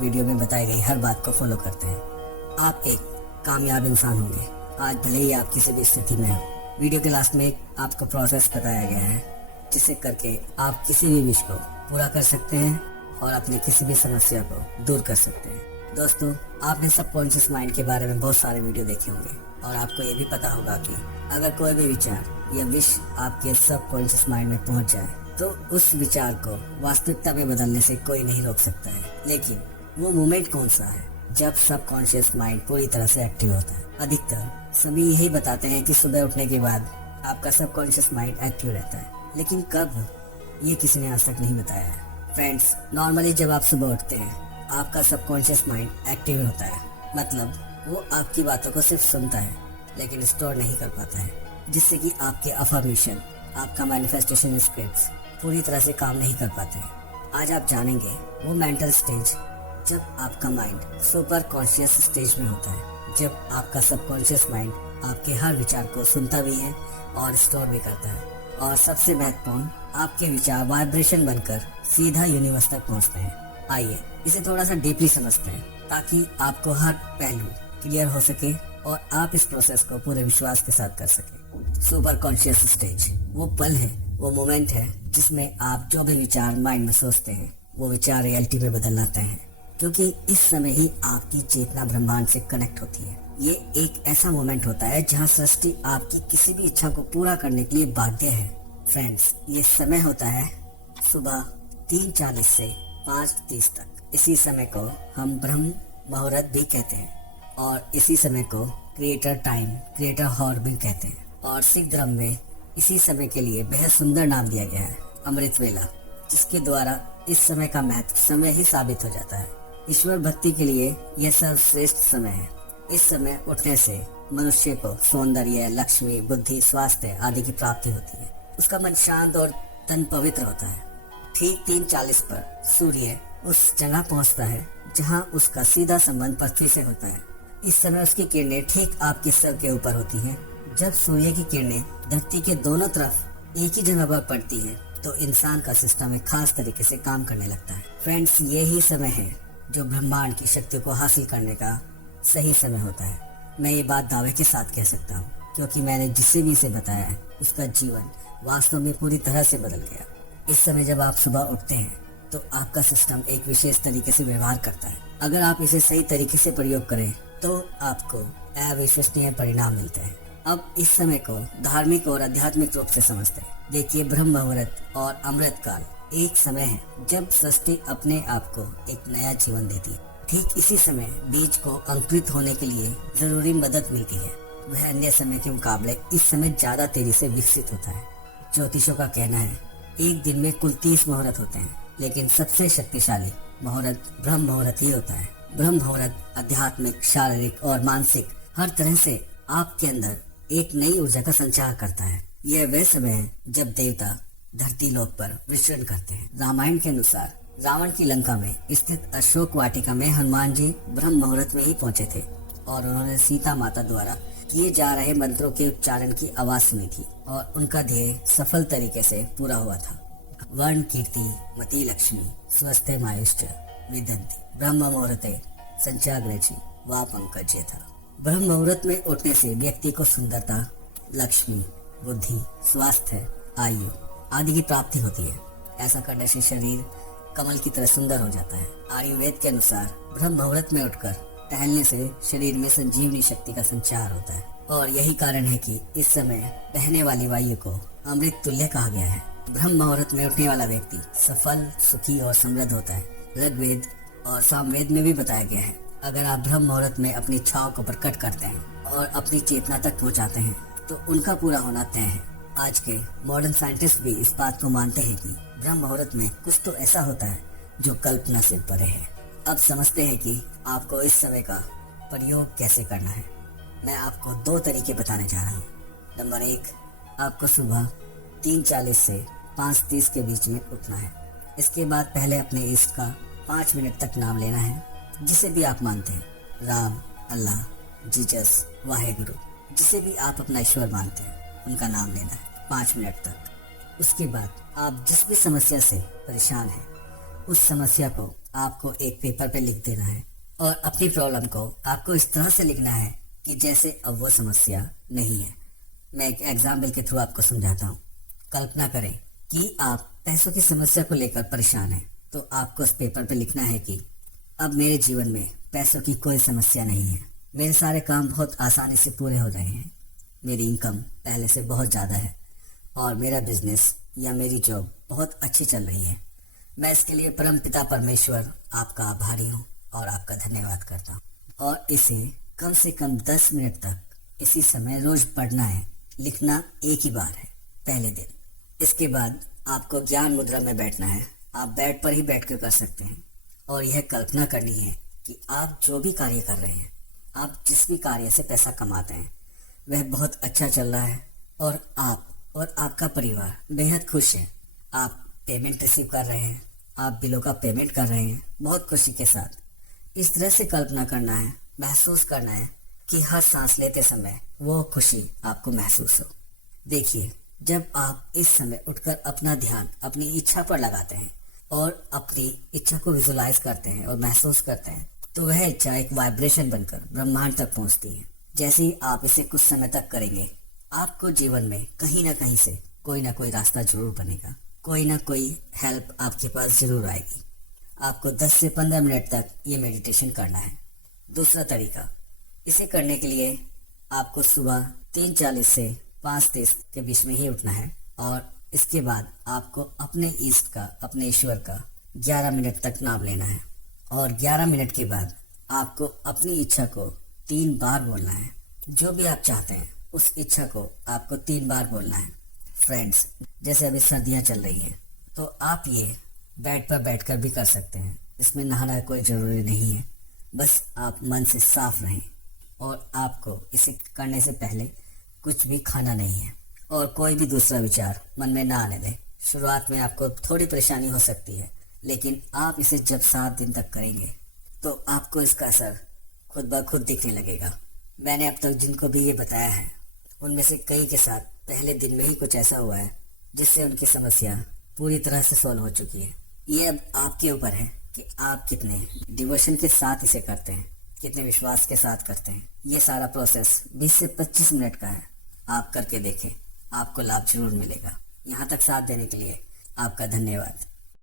Video में बताई गई हर बात को फॉलो करते हैं, आप एक कामयाब इंसान होंगे। आज भले ही आप किसी भी स्थिति में हो। वीडियो के लास्ट में आपको प्रोसेस बताया गया है जिसे करके आप किसी भी विश को पूरा कर सकते हैं और अपनी किसी भी समस्या को दूर कर सकते हैं। दोस्तों, आपने सबकॉन्शियस माइंड के बारे में बहुत सारे वीडियो देखे होंगे और आपको ये भी पता होगा कि अगर कोई भी विचार या विश आपके सबकॉन्शियस माइंड में पहुंच जाए तो उस विचार को वास्तविकता में बदलने से कोई नहीं रोक सकता है। लेकिन वो मोमेंट कौन सा है जब सबकॉन्शियस माइंड पूरी तरह से एक्टिव होता है? अधिकतर सभी यही बताते हैं कि सुबह उठने के बाद आपका सबकॉन्शियस माइंड एक्टिव रहता है, लेकिन कब, ये किसी ने आज तक नहीं बताया है। फ्रेंड्स, नॉर्मली जब आप सुबह उठते हैं आपका सबकॉन्शियस माइंड एक्टिव होता है, मतलब वो आपकी बातों को सिर्फ सुनता है लेकिन स्टोर नहीं कर पाता है, जिससे कि आपके अफर्मेशन, आपका मैनिफेस्टेशन स्क्रिप्ट्स पूरी तरह से काम नहीं कर पाते हैं। आज आप जानेंगे वो मेंटल स्टेज जब आपका माइंड सुपर कॉन्शियस स्टेज में होता है, जब आपका सबकॉन्शियस माइंड आपके हर विचार को सुनता भी है और स्टोर भी करता है, और सबसे महत्वपूर्ण, आपके विचार वाइब्रेशन बनकर सीधा यूनिवर्स तक पहुंचते हैं। आइए इसे थोड़ा सा डीपली समझते हैं ताकि आपको हर पहलू क्लियर हो सके और आप इस प्रोसेस को पूरे विश्वास के साथ कर सके। सुपर कॉन्शियस स्टेज वो पल है, वो मोमेंट है जिसमें आप जो भी विचार माइंड में सोचते हैं वो विचार रियलिटी में बदल लाते हैं, क्योंकि इस समय ही आपकी चेतना ब्रह्मांड से कनेक्ट होती है। ये एक ऐसा मोमेंट होता है जहाँ सृष्टि आपकी किसी भी इच्छा को पूरा करने के लिए बाध्य है। फ्रेंड्स, ये समय होता है सुबह 3:40 से 5:30 तक। इसी समय को हम ब्रह्म मुहूर्त भी कहते हैं और इसी समय को क्रिएटर टाइम, क्रिएटर हॉर भी कहते हैं। और सिख धर्म में इसी समय के लिए बेहद सुंदर नाम दिया गया है, अमृत वेला, जिसके द्वारा इस समय का महत्व समय ही साबित हो जाता है। ईश्वर भक्ति के लिए यह सर्वश्रेष्ठ समय है। इस समय उठने से मनुष्य को सौंदर्य, लक्ष्मी, बुद्धि, स्वास्थ्य आदि की प्राप्ति होती है। उसका मन शांत और तन पवित्र होता है। ठीक 3:40 पर सूर्य उस जगह पहुंचता है जहां उसका सीधा संबंध पृथ्वी से होता है। इस समय उसकी किरणें ठीक आपके सर के ऊपर होती हैं। जब सूर्य की किरणें धरती के दोनों तरफ एक ही जगह पर पड़ती हैं तो इंसान का सिस्टम एक खास तरीके से काम करने लगता है। फ्रेंड्स, ये ही समय है जो ब्रह्मांड की शक्ति को हासिल करने का सही समय होता है। मैं ये बात दावे के साथ कह सकता हूँ क्योंकि मैंने जिसे भी इसे बताया है उसका जीवन वास्तव में पूरी तरह से बदल गया। इस समय जब आप सुबह उठते हैं तो आपका सिस्टम एक विशेष तरीके से व्यवहार करता है। अगर आप इसे सही तरीके से प्रयोग करें तो आपको अविश्वसनीय परिणाम मिलते हैं। अब इस समय को धार्मिक और आध्यात्मिक रूप से समझते हैं। देखिए, ब्रह्म मुहूर्त और अमृत काल एक समय है जब सृष्टि अपने आप को एक नया जीवन देती है। ठीक इसी समय बीज को अंकुरित होने के लिए जरूरी मदद मिलती है। वह अन्य समय के मुकाबले इस समय ज्यादा तेजी से विकसित होता है। ज्योतिषों का कहना है एक दिन में कुल 30 मुहूर्त होते हैं, लेकिन सबसे शक्तिशाली मुहूर्त ब्रह्म मुहूर्त ही होता है। ब्रह्म मुहूर्त आध्यात्मिक, शारीरिक और मानसिक हर तरह से आपके अंदर एक नई ऊर्जा का संचार करता है। यह वह समय है जब देवता धरती लोक पर विचरण करते हैं। रामायण के अनुसार रावण की लंका में स्थित अशोक वाटिका में हनुमान जी ब्रह्म मुहूर्त में ही पहुंचे थे और उन्होंने सीता माता द्वारा किए जा रहे मंत्रों के उच्चारण की आवाज सुनी थी और उनका ध्येय सफल तरीके से पूरा हुआ था। वर्ण कीर्ति मति लक्ष्मी स्वस्थे मायुश्च विदंती ब्रह्म मुहूर्ते संचाग्रजी वा पंकज था। ब्रह्म मुहूर्त में उठने से व्यक्ति को सुंदरता, लक्ष्मी, बुद्धि, स्वास्थ्य, आयु आदि की प्राप्ति होती है। ऐसा करने से शरीर कमल की तरह सुंदर हो जाता है। आयुर्वेद के अनुसार ब्रह्म मुहूर्त में उठकर टहलने से शरीर में संजीवनी शक्ति का संचार होता है और यही कारण है कि इस समय बहने वाली वायु को अमृत तुल्य कहा गया है। ब्रह्म मुहूर्त में उठने वाला व्यक्ति सफल, सुखी और समृद्ध होता है। ऋग्वेद और सामवेद में भी बताया गया है अगर आप ब्रह्म मुहूर्त में अपनी इच्छाओं को प्रकट करते हैं और अपनी चेतना तक पहुंचाते हैं तो उनका पूरा होना तय है। आज के मॉडर्न साइंटिस्ट भी इस बात को मानते हैं कि ब्रह्म मुहूर्त में कुछ तो ऐसा होता है जो कल्पना से परे है। अब समझते हैं कि आपको इस समय का प्रयोग कैसे करना है। मैं आपको 2 तरीके बताने जा रहा हूँ। नंबर 1, आपको सुबह 3:40 से 5:30 के बीच में उठना है। इसके बाद पहले अपने इष्ट का 5 मिनट तक नाम लेना है, जिसे भी आप मानते हैं, राम, अल्लाह, जीसस, वाहेगुरु, जिसे भी आप अपना ईश्वर मानते हैं उनका नाम लेना है 5 मिनट तक। उसके बाद आप जिस भी समस्या से परेशान हैं उस समस्या को आपको एक पेपर पे लिख देना है और अपनी प्रॉब्लम को आपको इस तरह से लिखना है कि जैसे अब वो समस्या नहीं है। मैं एक एग्जाम्पल के थ्रू आपको समझाता हूँ। कल्पना करें कि आप पैसों की समस्या को लेकर परेशान हैं, तो आपको उस पेपर पे लिखना है कि अब मेरे जीवन में पैसों की कोई समस्या नहीं है। मेरे सारे काम बहुत आसानी से पूरे हो रहे हैं। मेरी इनकम पहले से बहुत ज़्यादा है और मेरा बिजनेस या मेरी जॉब बहुत अच्छी चल रही है। मैं इसके लिए परमपिता परमेश्वर आपका आभारी हूँ और आपका धन्यवाद करता हूँ। और इसे कम से कम 10 मिनट तक इसी समय रोज पढ़ना है। लिखना एक ही बार है, पहले दिन। इसके बाद आपको ज्ञान मुद्रा में बैठना है। आप बेड पर ही बैठ कर सकते हैं और यह कल्पना करनी है कि आप जो भी कार्य कर रहे हैं, आप जिस भी कार्य से पैसा कमाते हैं, वह बहुत अच्छा चल रहा है और आप और आपका परिवार बेहद खुश है। आप पेमेंट रिसीव कर रहे हैं, आप बिलों का पेमेंट कर रहे हैं बहुत खुशी के साथ। इस तरह से कल्पना करना है, महसूस करना है कि हर सांस लेते समय वो खुशी आपको महसूस हो। देखिए, जब आप इस समय उठकर अपना ध्यान अपनी इच्छा पर लगाते हैं और अपनी इच्छा को विजुलाइज करते हैं और महसूस करते हैं, तो वह इच्छा एक वाइब्रेशन बनकर ब्रह्मांड तक पहुंचती है। जैसे ही आप इसे कुछ समय तक करेंगे, आपको जीवन में कहीं ना कहीं से कोई ना कोई रास्ता जरूर बनेगा, कोई ना कोई हेल्प आपके पास जरूर आएगी। आपको 10 से 15 मिनट तक ये मेडिटेशन करना है। दूसरा तरीका, इसे करने के लिए आपको सुबह 3:40 से 5:30 के बीच में ही उठना है और इसके बाद आपको अपने इष्ट का, अपने ईश्वर का 11 मिनट तक नाम लेना है और 11 मिनट के बाद आपको अपनी इच्छा को 3 बार बोलना है। जो भी आप चाहते हैं उस इच्छा को आपको 3 बार बोलना है। फ्रेंड्स, जैसे अभी सर्दियाँ चल रही हैं, तो आप ये बेड पर बैठकर भी कर सकते हैं। इसमें नहाना कोई ज़रूरी नहीं है, बस आप मन से साफ रहें और आपको इसे करने से पहले कुछ भी खाना नहीं है और कोई भी दूसरा विचार मन में ना आने दें। शुरुआत में आपको थोड़ी परेशानी हो सकती है, लेकिन आप इसे जब 7 दिन तक करेंगे तो आपको इसका असर खुद ब खुद दिखने लगेगा। मैंने अब तक जिनको भी ये बताया है, उनमें से कई के साथ पहले दिन में ही कुछ ऐसा हुआ है जिससे उनकी समस्या पूरी तरह से सॉल्व हो चुकी है। ये अब आपके ऊपर है कि आप कितने डिवोशन के साथ इसे करते हैं, कितने विश्वास के साथ करते हैं। ये सारा प्रोसेस 20 से 25 मिनट का है। आप करके देखें, आपको लाभ जरूर मिलेगा। यहाँ तक साथ देने के लिए आपका धन्यवाद।